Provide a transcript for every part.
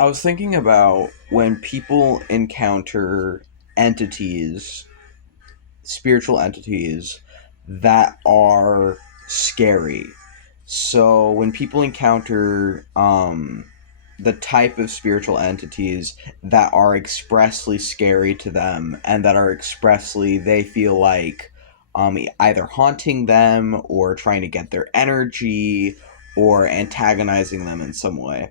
I was thinking about when people encounter entities, spiritual entities that are scary. So when people encounter the type of spiritual entities that are expressly scary to them and that are expressly they feel like either haunting them or trying to get their energy or antagonizing them in some way.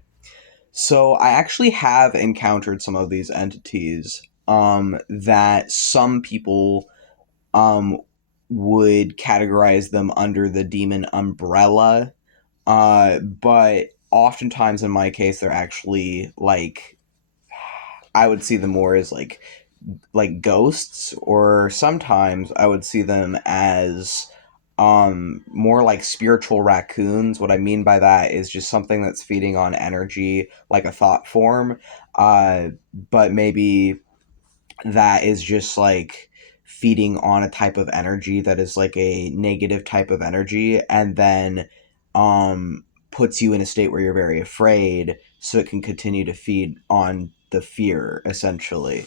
So I actually have encountered some of these entities that some people um, would categorize them under the demon umbrella, but oftentimes in my case they're actually like I would see them more as like ghosts, or sometimes I would see them as more like spiritual raccoons. What I mean by that is just something that's feeding on energy like a thought form, but maybe that is just like feeding on a type of energy that is like a negative type of energy, and then puts you in a state where you're very afraid so it can continue to feed on the fear essentially.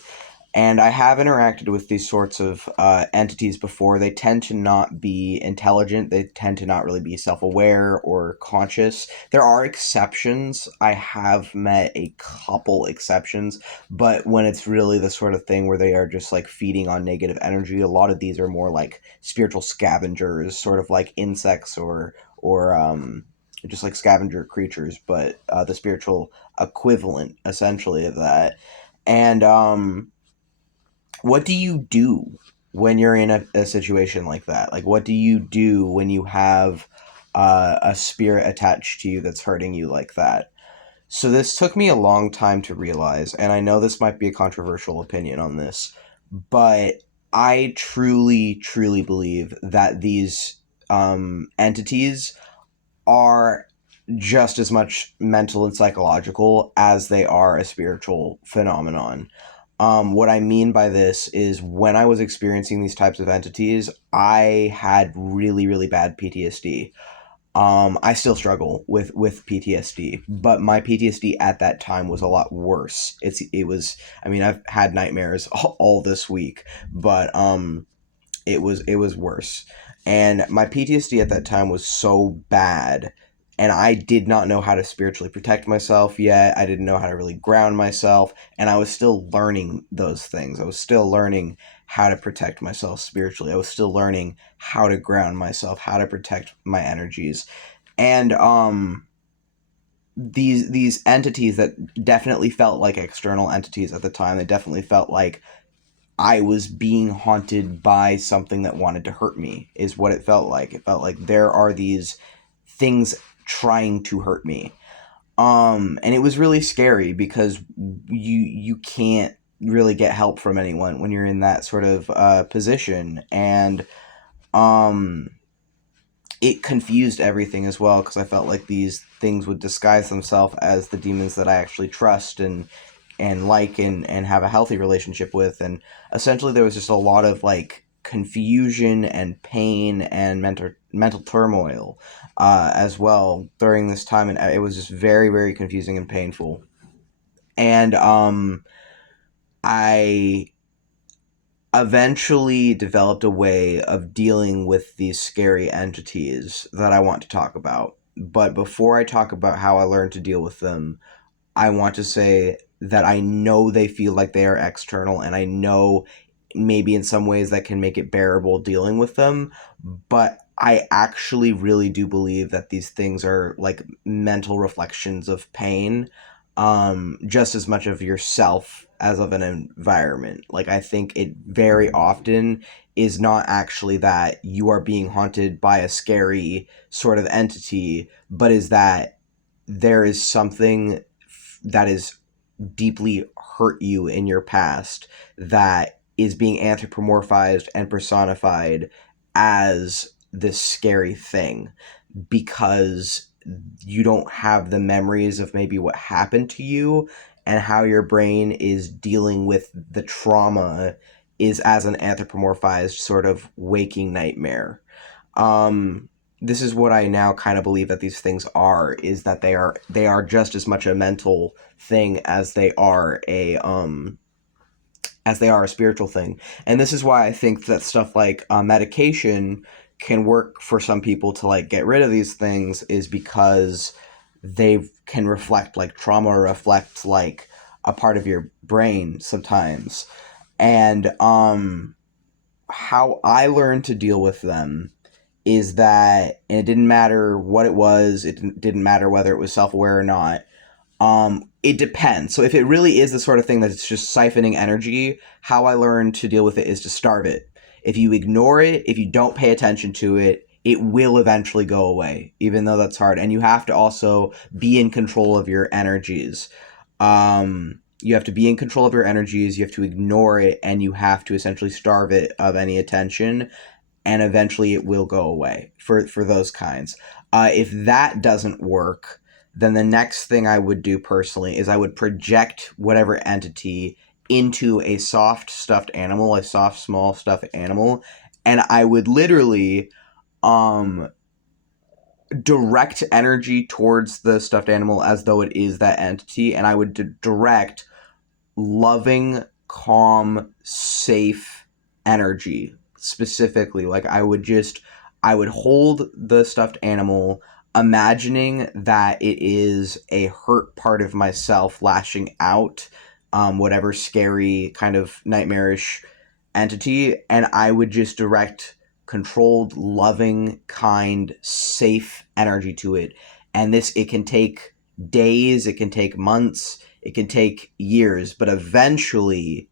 And I have interacted with these sorts of entities before. They tend to not be intelligent. They tend to not really be self aware or conscious. There are exceptions. I have met a couple exceptions. But when it's really the sort of thing where they are just like feeding on negative energy, a lot of these are more like spiritual scavengers, sort of like insects or just like scavenger creatures, but the spiritual equivalent essentially of that. And what do you do when you're in a situation like that? Like, what do you do when you have a spirit attached to you that's hurting you like that? So, this took me a long time to realize, and I know this might be a controversial opinion on this, but I truly, truly believe that these entities are just as much mental and psychological as they are a spiritual phenomenon. What I mean by this is when I was experiencing these types of entities, I had really, really bad PTSD. I still struggle with PTSD, but my PTSD at that time was a lot worse. It was. I mean, I've had nightmares all this week, but it was worse. And my PTSD at that time was so bad, and I did not know how to spiritually protect myself yet. I didn't know how to really ground myself, and I was still learning those things. I was still learning how to protect myself spiritually. I was still learning how to ground myself, how to protect my energies. And these entities that definitely felt like external entities at the time, they definitely felt like I was being haunted by something that wanted to hurt me, is what it felt like. It felt like there are these things trying to hurt me. And it was really scary because you can't really get help from anyone when you're in that sort of position. And um it confused everything as well, because I felt like these things would disguise themselves as the demons that I actually trust and like and have a healthy relationship with. And essentially there was just a lot of like confusion and pain and mental turmoil as well during this time, and it was just very, very confusing and painful. And I eventually developed a way of dealing with these scary entities that I want to talk about. But before I talk about how I learned to deal with them, I want to say that I know they feel like they are external, and I know maybe in some ways that can make it bearable dealing with them. But I actually really do believe that these things are like mental reflections of pain, just as much of yourself as of an environment. Like, I think it very often is not actually that you are being haunted by a scary sort of entity, but is that there is something that is deeply hurt you in your past that is being anthropomorphized and personified as this scary thing, because you don't have the memories of maybe what happened to you, and how your brain is dealing with the trauma is as an anthropomorphized sort of waking nightmare. Um, this is what I now kind of believe that these things are, is that they are just as much a mental thing as they are a spiritual thing. And this is why I think that stuff like medication can work for some people to like get rid of these things, is because they can reflect like trauma, or reflect like a part of your brain sometimes. And how I learned to deal with them is that, and it didn't matter what it was, it didn't matter whether it was self-aware or not. It depends. So if it really is the sort of thing that's just siphoning energy, how I learned to deal with it is to starve it. If you ignore it, if you don't pay attention to it, it will eventually go away, even though that's hard. And you have to also be in control of your energies. You have to be in control of your energies, you have to ignore it, and you have to essentially starve it of any attention, and eventually it will go away for those kinds. If that doesn't work, then the next thing I would do personally is I would project whatever entity into a soft stuffed animal, a soft small stuffed animal, and I would literally um direct energy towards the stuffed animal as though it is that entity, and I would direct loving, calm, safe energy specifically. Like I would hold the stuffed animal, imagining that it is a hurt part of myself lashing out, whatever scary kind of nightmarish entity, and I would just direct controlled, loving, kind, safe energy to it. And this, it can take days, it can take months, it can take years, but eventually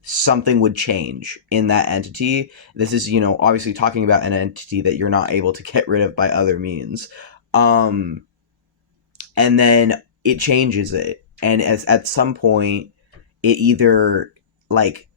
something would change in that entity. This is, obviously talking about an entity that you're not able to get rid of by other means. Um, and then it changes it. And as at some point, it either like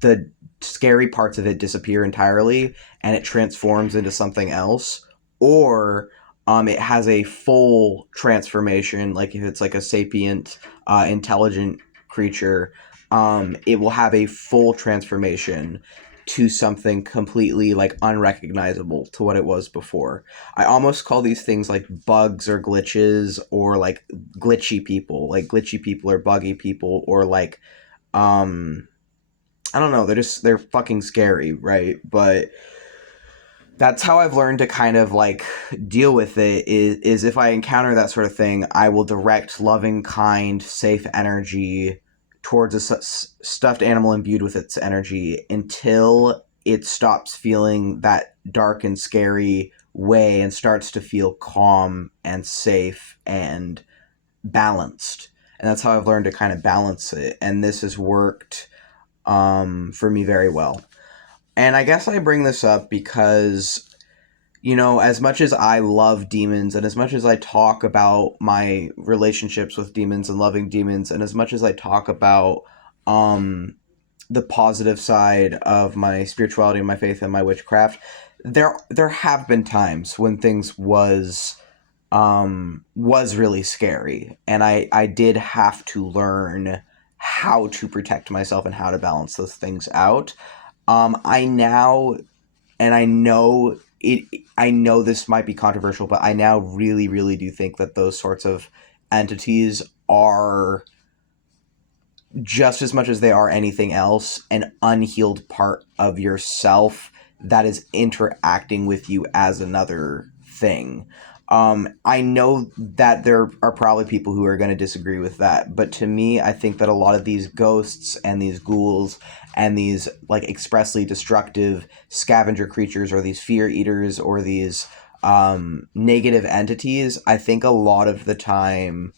the scary parts of it disappear entirely and it transforms into something else, or it has a full transformation. Like if it's like a sapient, intelligent creature, it will have a full transformation to something completely like unrecognizable to what it was before. I almost call these things like bugs or glitches, or like glitchy people, like glitchy people or buggy people, or like um I don't know, they're fucking scary, right? But that's how I've learned to kind of like deal with it, is if I encounter that sort of thing, I will direct loving, kind, safe energy towards a stuffed animal imbued with its energy until it stops feeling that dark and scary way and starts to feel calm and safe and balanced. And that's how I've learned to kind of balance it. And this has worked for me very well. And I guess I bring this up because, as much as I love demons, and as much as I talk about my relationships with demons and loving demons, and as much as I talk about um, the positive side of my spirituality and my faith and my witchcraft, there have been times when things was really scary, and I did have to learn how to protect myself and how to balance those things out. I now, and I know this might be controversial, but I now really, really do think that those sorts of entities are, just as much as they are anything else, an unhealed part of yourself that is interacting with you as another thing. I know that there are probably people who are going to disagree with that, but to me, I think that a lot of these ghosts and these ghouls and these like expressly destructive scavenger creatures, or these fear eaters, or these negative entities, I think a lot of the time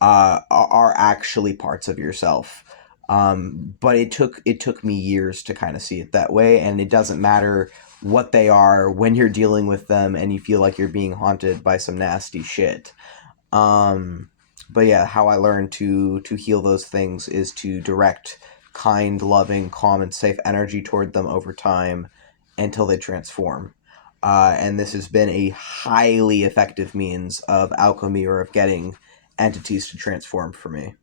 are actually parts of yourself. But it took me years to kind of see it that way, and it doesn't matter what they are when you're dealing with them and you feel like you're being haunted by some nasty shit. But yeah, how I learned to heal those things is to direct kind, loving, calm, and safe energy toward them over time until they transform. And this has been a highly effective means of alchemy, or of getting entities to transform for me.